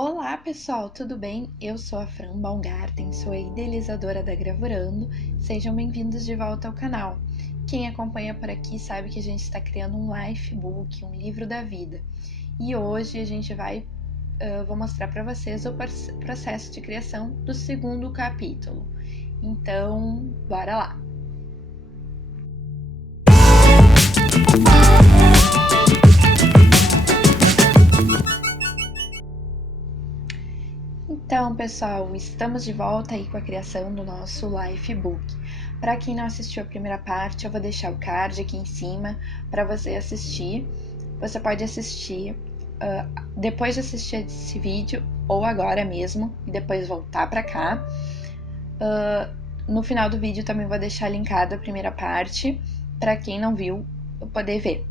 Olá pessoal, tudo bem? Eu sou a Fran Baumgarten, sou a idealizadora da Gravurando. Sejam bem-vindos de volta ao canal. Quem acompanha por aqui sabe que a gente está criando um lifebook, um livro da vida. E hoje a gente vou mostrar para vocês o processo de criação do segundo capítulo. Então, bora lá! Então, pessoal, estamos de volta aí com a criação do nosso Lifebook. Para quem não assistiu a primeira parte, eu vou deixar o card aqui em cima para você assistir. Você pode assistir depois de assistir esse vídeo ou agora mesmo e depois voltar para cá. No final do vídeo também vou deixar linkado a primeira parte para quem não viu poder ver.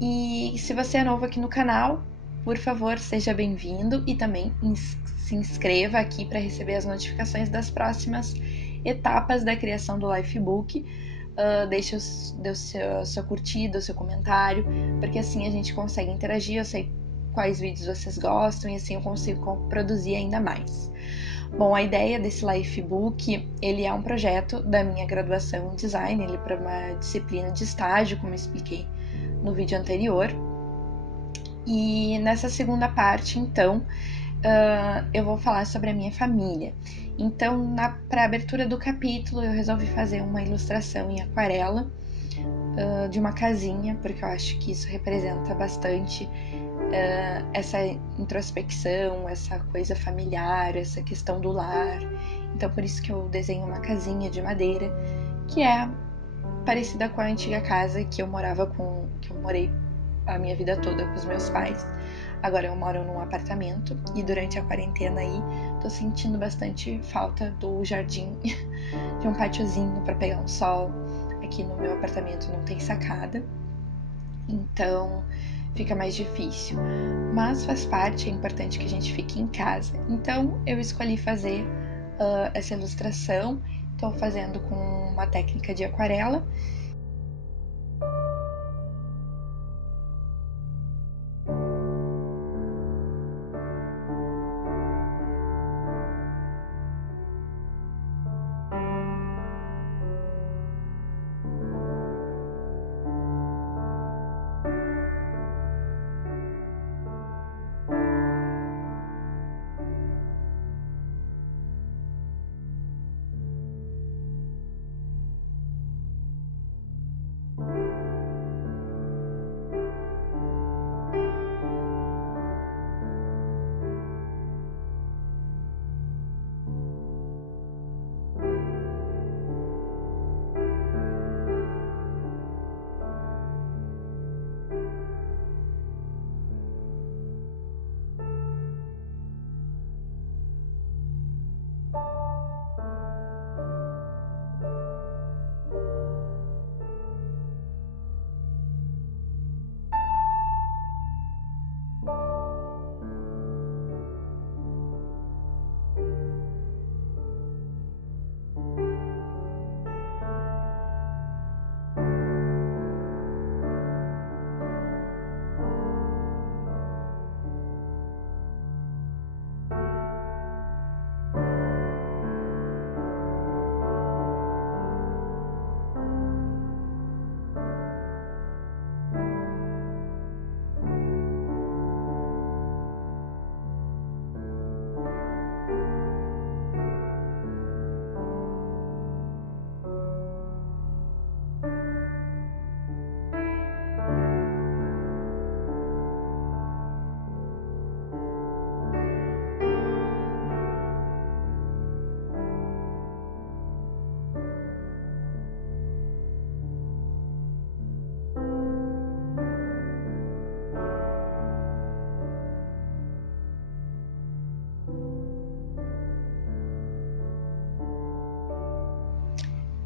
E se você é novo aqui no canal, por favor, seja bem-vindo e também se inscreva aqui para receber as notificações das próximas etapas da criação do Lifebook. Deixe o seu curtida, o seu comentário, porque assim a gente consegue interagir, eu sei quais vídeos vocês gostam e assim eu consigo produzir ainda mais. Bom, a ideia desse Lifebook, ele é um projeto da minha graduação em design, ele é para uma disciplina de estágio, como eu expliquei no vídeo anterior. E nessa segunda parte, então, eu vou falar sobre a minha família. Então, para a abertura do capítulo, eu resolvi fazer uma ilustração em aquarela de uma casinha, porque eu acho que isso representa bastante essa introspecção, essa coisa familiar, essa questão do lar. Então, por isso que eu desenho uma casinha de madeira, que é parecida com a antiga casa que eu morei a minha vida toda com os meus pais. Agora eu moro num apartamento e durante a quarentena aí tô sentindo bastante falta do jardim, de um pátiozinho para pegar um sol. Aqui no meu apartamento não tem sacada, então fica mais difícil. Mas faz parte, é importante que a gente fique em casa. Então eu escolhi fazer essa ilustração. Estou fazendo com uma técnica de aquarela.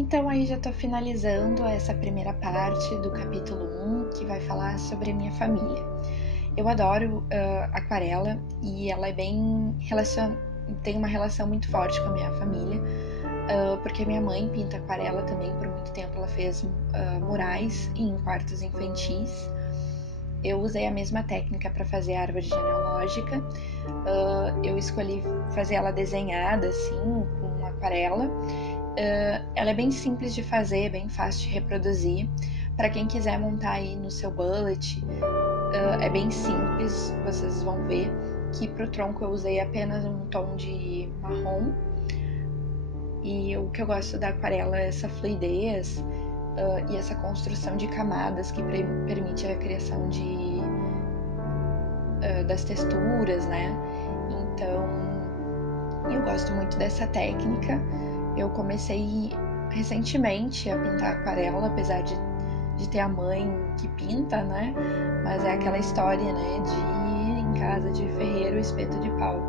Então aí já tô finalizando essa primeira parte do capítulo 1, que vai falar sobre a minha família. Eu adoro aquarela e ela é tem uma relação muito forte com a minha família, porque minha mãe pinta aquarela também. Por muito tempo ela fez murais em quartos infantis. Eu usei a mesma técnica para fazer a árvore genealógica tecnológica. Eu escolhi fazer ela desenhada assim, com aquarela. Ela é bem simples de fazer, bem fácil de reproduzir. Para quem quiser montar aí no seu bullet, é bem simples, vocês vão ver que pro tronco eu usei apenas um tom de marrom. E o que eu gosto da aquarela é essa fluidez e essa construção de camadas que permite a criação das texturas, né? Então, eu gosto muito dessa técnica. Eu comecei recentemente a pintar aquarela, apesar de ter a mãe que pinta, né? Mas é aquela história, né? De em casa de ferreiro, espeto de pau.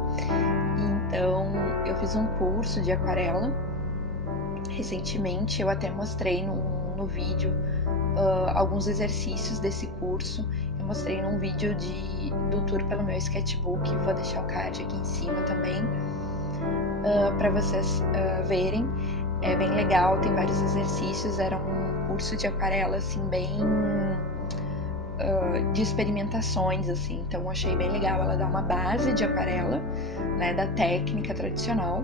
Então, eu fiz um curso de aquarela recentemente. Eu até mostrei no vídeo alguns exercícios desse curso. Eu mostrei num vídeo do tour pelo meu sketchbook. Vou deixar o card aqui em cima também para vocês verem. É bem legal, tem vários exercícios. Era um curso de aquarela assim bem de experimentações, assim. Então eu achei bem legal. Ela dá uma base de aquarela, né, da técnica tradicional,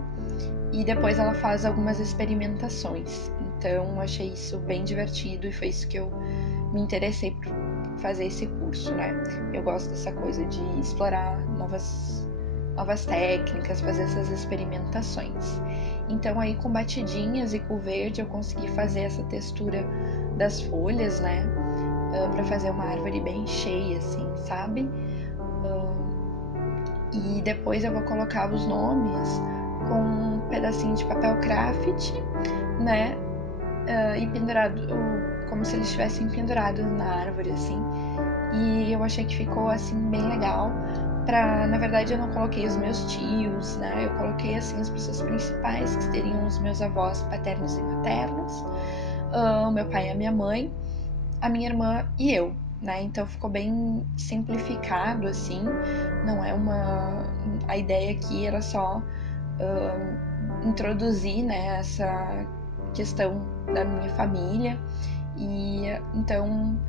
e depois ela faz algumas experimentações. Então eu achei isso bem divertido e foi isso que eu me interessei por fazer esse curso, né? Eu gosto dessa coisa de explorar novas técnicas, fazer essas experimentações. Então aí com batidinhas e com verde eu consegui fazer essa textura das folhas, né? Para fazer uma árvore bem cheia, assim, sabe? E depois eu vou colocar os nomes com um pedacinho de papel craft, né? E pendurado, como se eles estivessem pendurados na árvore, assim. E eu achei que ficou, assim, bem legal. Na verdade, eu não coloquei os meus tios, né? Eu coloquei, assim, as pessoas principais, que seriam os meus avós paternos e maternos, o meu pai e a minha mãe, a minha irmã e eu, né? Então ficou bem simplificado, assim. Não é a ideia aqui era só introduzir, né, essa questão da minha família. E então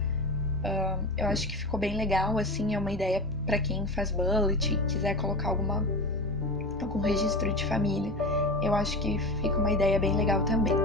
eu acho que ficou bem legal, assim. É uma ideia para quem faz bullet e quiser colocar algum registro de família. Eu acho que fica uma ideia bem legal também.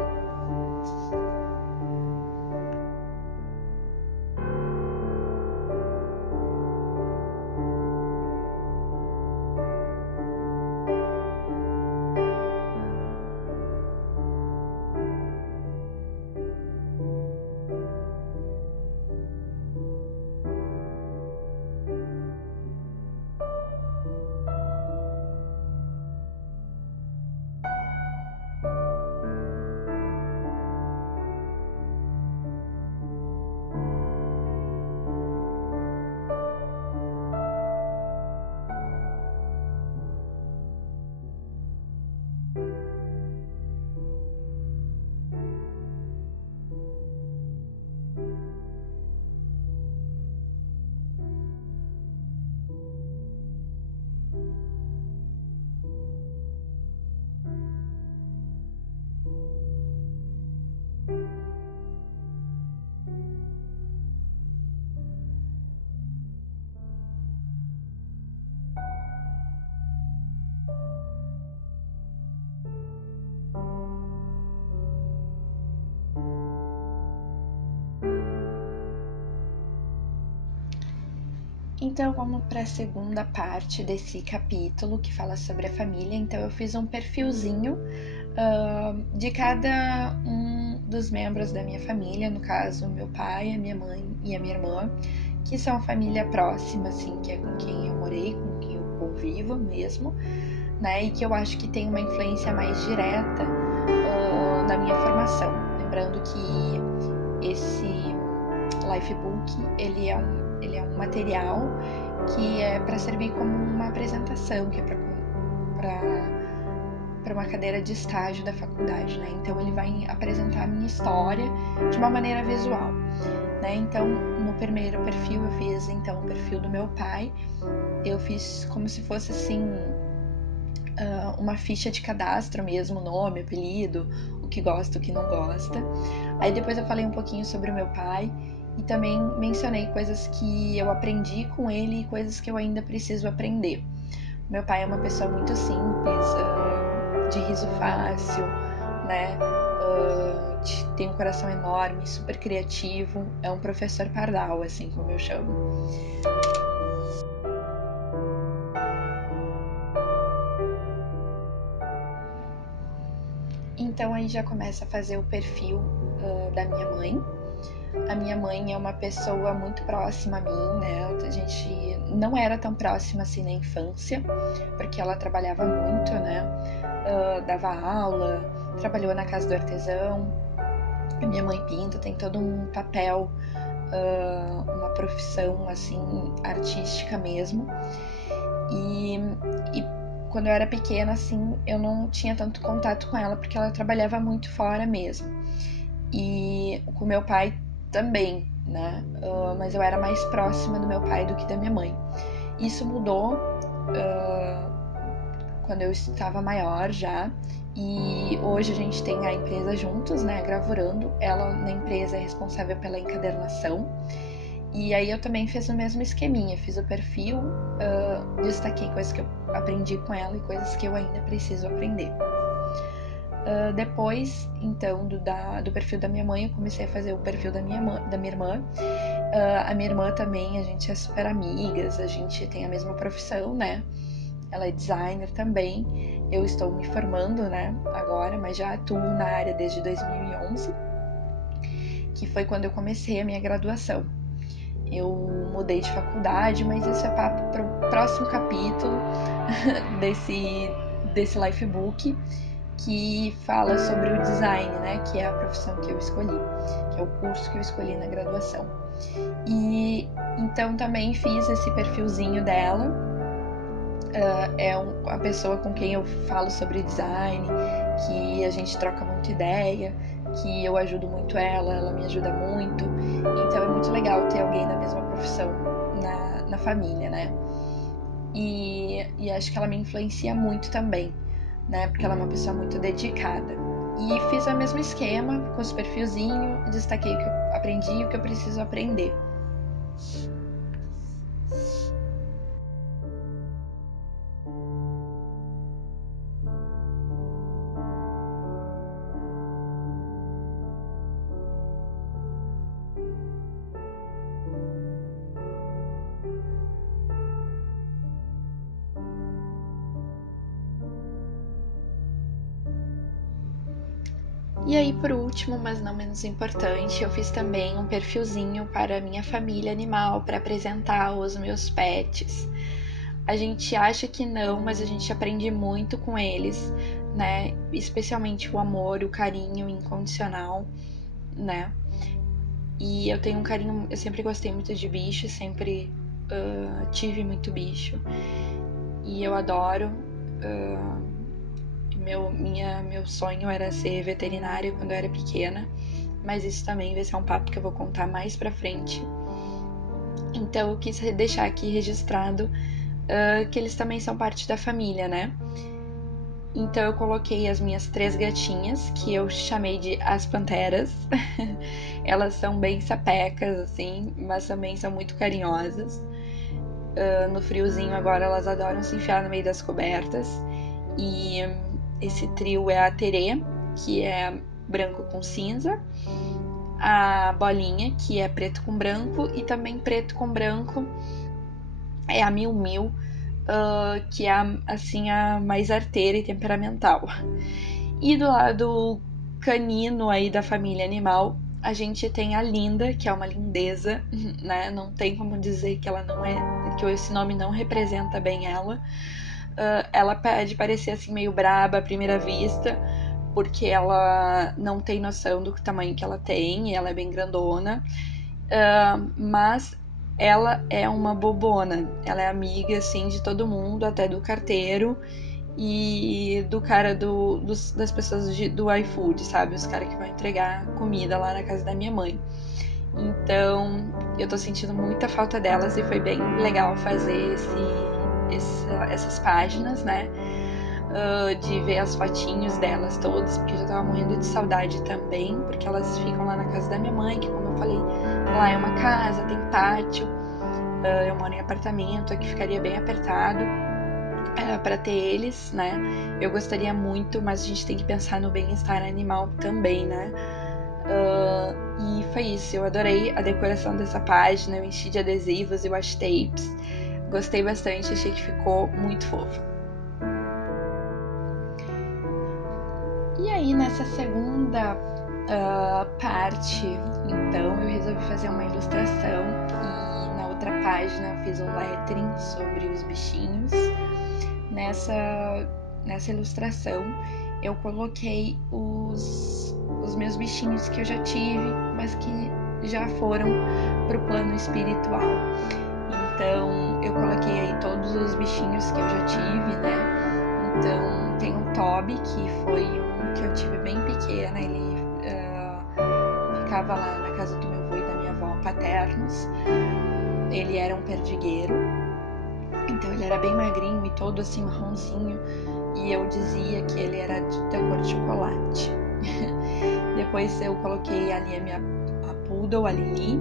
Então vamos para a segunda parte desse capítulo que fala sobre a família. Então eu fiz um perfilzinho de cada um dos membros da minha família, no caso meu pai, a minha mãe e a minha irmã, que são família próxima, assim, que é com quem eu morei, com quem eu convivo mesmo, né? E que eu acho que tem uma influência mais direta na minha formação. Lembrando que esse Lifebook, ele é um material que é para servir como uma apresentação, que é para uma cadeira de estágio da faculdade, né? Então ele vai apresentar a minha história de uma maneira visual, né? Então no primeiro perfil eu fiz então o perfil do meu pai. Eu fiz como se fosse assim uma ficha de cadastro mesmo, nome, apelido, o que gosta, o que não gosta. Aí depois eu falei um pouquinho sobre o meu pai e também mencionei coisas que eu aprendi com ele e coisas que eu ainda preciso aprender. Meu pai é uma pessoa muito simples, de riso fácil, né? Tem um coração enorme, super criativo, é um professor pardal, assim como eu chamo. Então aí já começa a fazer o perfil da minha mãe. A minha mãe é uma pessoa muito próxima a mim, né? A gente não era tão próxima assim na infância, porque ela trabalhava muito, né? Dava aula, trabalhou na casa do artesão. A minha mãe pinta, tem todo um papel, uma profissão assim artística mesmo. E quando eu era pequena, assim, eu não tinha tanto contato com ela porque ela trabalhava muito fora mesmo. E com meu pai também, né? Mas eu era mais próxima do meu pai do que da minha mãe. Isso mudou quando eu estava maior já. E hoje a gente tem a empresa juntos, né? Gravurando. Ela na empresa é responsável pela encadernação. E aí eu também fiz o mesmo esqueminha, fiz o perfil, destaquei coisas que eu aprendi com ela e coisas que eu ainda preciso aprender. Depois, então, do perfil da minha mãe, eu comecei a fazer o perfil da minha irmã. A minha irmã também, a gente é super amigas, a gente tem a mesma profissão, né? Ela é designer também. Eu estou me formando, né, agora, mas já atuo na área desde 2011, que foi quando eu comecei a minha graduação. Eu mudei de faculdade, mas isso é papo para o próximo capítulo desse Lifebook, que fala sobre o design, né, que é a profissão que eu escolhi, que é o curso que eu escolhi na graduação. E então também fiz esse perfilzinho dela, é a pessoa com quem eu falo sobre design, que a gente troca muita ideia, que eu ajudo muito ela me ajuda muito. Então é muito legal ter alguém da mesma profissão na família, né? E acho que ela me influencia muito também, né? Porque ela é uma pessoa muito dedicada. E fiz o mesmo esquema, com os perfilzinhos, destaquei o que eu aprendi e o que eu preciso aprender. E aí, por último, mas não menos importante, eu fiz também um perfilzinho para a minha família animal, para apresentar os meus pets. A gente acha que não, mas a gente aprende muito com eles, né? Especialmente o amor, o carinho incondicional, né? E eu tenho um carinho, eu sempre gostei muito de bicho, sempre tive muito bicho. E eu adoro. Meu sonho era ser veterinária quando eu era pequena, mas isso também vai ser um papo que eu vou contar mais pra frente. Então eu quis deixar aqui registrado que eles também são parte da família, né? Então eu coloquei as minhas 3 gatinhas, que eu chamei de as panteras. Elas são bem sapecas, assim, mas também são muito carinhosas. No friozinho agora elas adoram se enfiar no meio das cobertas. E esse trio é a Terê, que é branco com cinza, a Bolinha, que é preto com branco, e também preto com branco é a Miu Miu, que é assim a mais arteira e temperamental. E do lado canino aí da família animal, a gente tem a Linda, que é uma lindeza, né? Não tem como dizer que ela não é, que esse nome não representa bem ela. Ela pode parecer assim meio braba à primeira vista, porque ela não tem noção do tamanho que ela tem, e ela é bem grandona, mas ela é uma bobona, ela é amiga assim de todo mundo, até do carteiro e do cara das pessoas do iFood, sabe? Os caras que vão entregar comida lá na casa da minha mãe. Então eu tô sentindo muita falta delas e foi bem legal fazer essas páginas, né? de ver as fotinhos delas todas, porque eu já tava morrendo de saudade também, porque elas ficam lá na casa da minha mãe, que como eu falei, lá é uma casa, tem pátio, eu moro em apartamento, aqui ficaria bem apertado para ter eles, né? Eu gostaria muito, mas a gente tem que pensar no bem-estar animal também, né? E foi isso, eu adorei a decoração dessa página, eu enchi de adesivos e washi tapes, gostei bastante, achei que ficou muito fofo. E aí nessa segunda parte, então eu resolvi fazer uma ilustração e na outra página eu fiz um lettering sobre os bichinhos. Nessa ilustração eu coloquei os meus bichinhos que eu já tive, mas que já foram pro plano espiritual. Então eu coloquei aí todos os bichinhos que eu já tive, né? Então tem o Toby, que foi um que eu tive bem pequena, ele ficava lá na casa do meu avô e da minha avó paternos. Ele era um perdigueiro, então ele era bem magrinho e todo assim marronzinho, e eu dizia que ele era da cor de chocolate. Depois eu coloquei ali a Poodle, a Lili,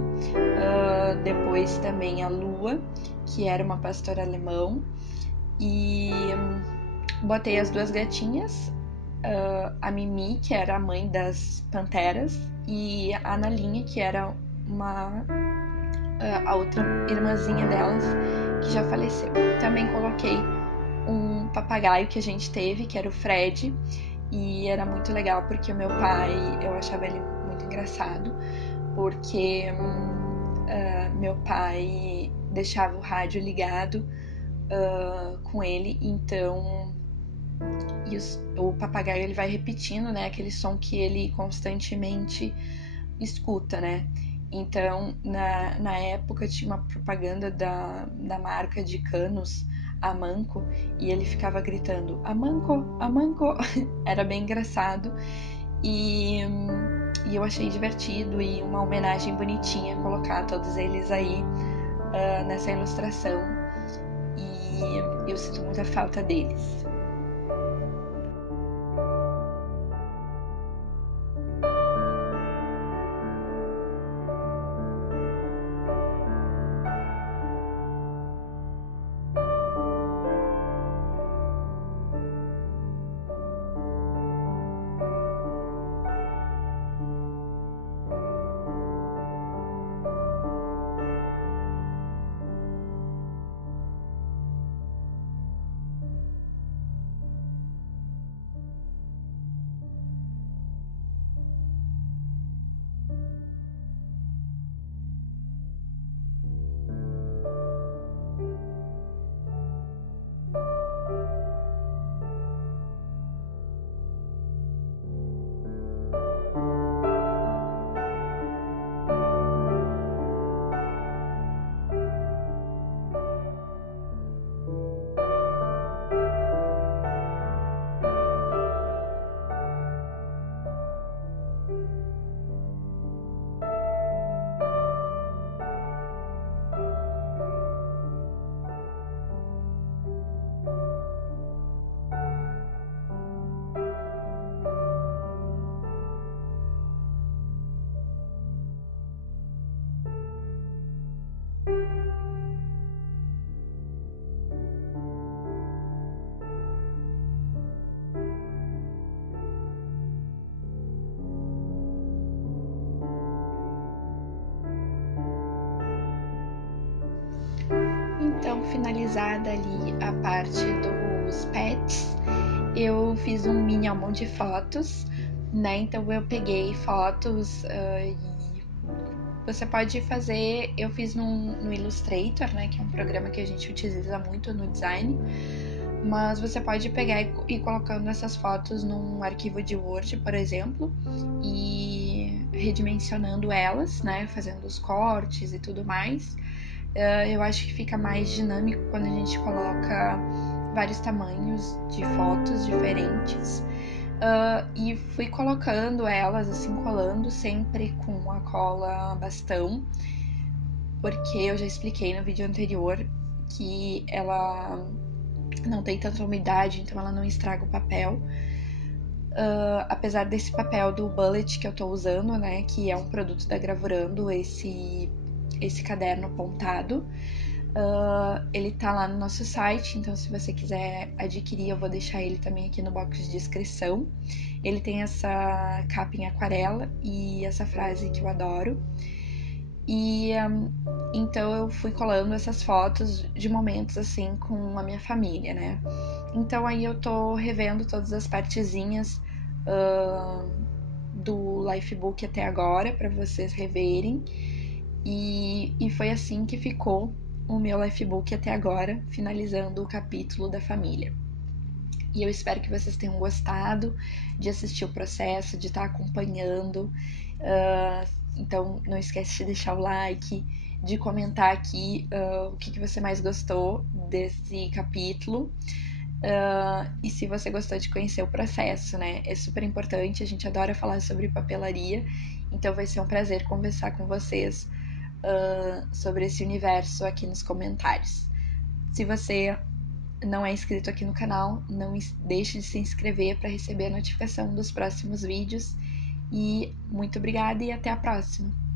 depois também a Lua, que era uma pastora alemão, e botei as duas gatinhas, a Mimi, que era a mãe das panteras, e a Nalinha, que era a outra irmãzinha delas, que já faleceu. Também coloquei um papagaio que a gente teve, que era o Fred, e era muito legal porque o meu pai, eu achava ele muito engraçado, porque meu pai deixava o rádio ligado com ele, então o papagaio ele vai repetindo, né, aquele som que ele constantemente escuta, né? Então, na época tinha uma propaganda da marca de canos Amanco e ele ficava gritando Amanco, Amanco. Era bem engraçado e eu achei divertido e uma homenagem bonitinha colocar todos eles aí nessa ilustração, e eu sinto muita falta deles. Então, finalizada ali a parte dos pets, eu fiz um mini álbum de fotos, né? Então eu peguei fotos e você pode fazer. Eu fiz no Illustrator, né? Que é um programa que a gente utiliza muito no design. Mas você pode pegar e ir colocando essas fotos num arquivo de Word, por exemplo, e redimensionando elas, né? Fazendo os cortes e tudo mais. Eu acho que fica mais dinâmico quando a gente coloca vários tamanhos de fotos diferentes. E fui colocando elas, assim, colando sempre com a cola bastão, porque eu já expliquei no vídeo anterior que ela não tem tanta umidade, então ela não estraga o papel. Apesar desse papel do Bullet que eu tô usando, né, que é um produto da Gravurando, esse caderno pontado, ele tá lá no nosso site, então se você quiser adquirir, eu vou deixar ele também aqui no box de descrição. Ele tem essa capa em aquarela e essa frase que eu adoro. E então eu fui colando essas fotos de momentos assim com a minha família, né? Então aí eu tô revendo todas as partezinhas do Lifebook até agora para vocês reverem. E foi assim que ficou o meu Lifebook até agora, finalizando o capítulo da família. E eu espero que vocês tenham gostado de assistir o processo, de estar acompanhando. Então não esquece de deixar o like, de comentar aqui o que você mais gostou desse capítulo. E se você gostou de conhecer o processo, né? É super importante, a gente adora falar sobre papelaria, então vai ser um prazer conversar com vocês sobre esse universo aqui nos comentários. Se você não é inscrito aqui no canal, não deixe de se inscrever para receber a notificação dos próximos vídeos. E muito obrigada e até a próxima!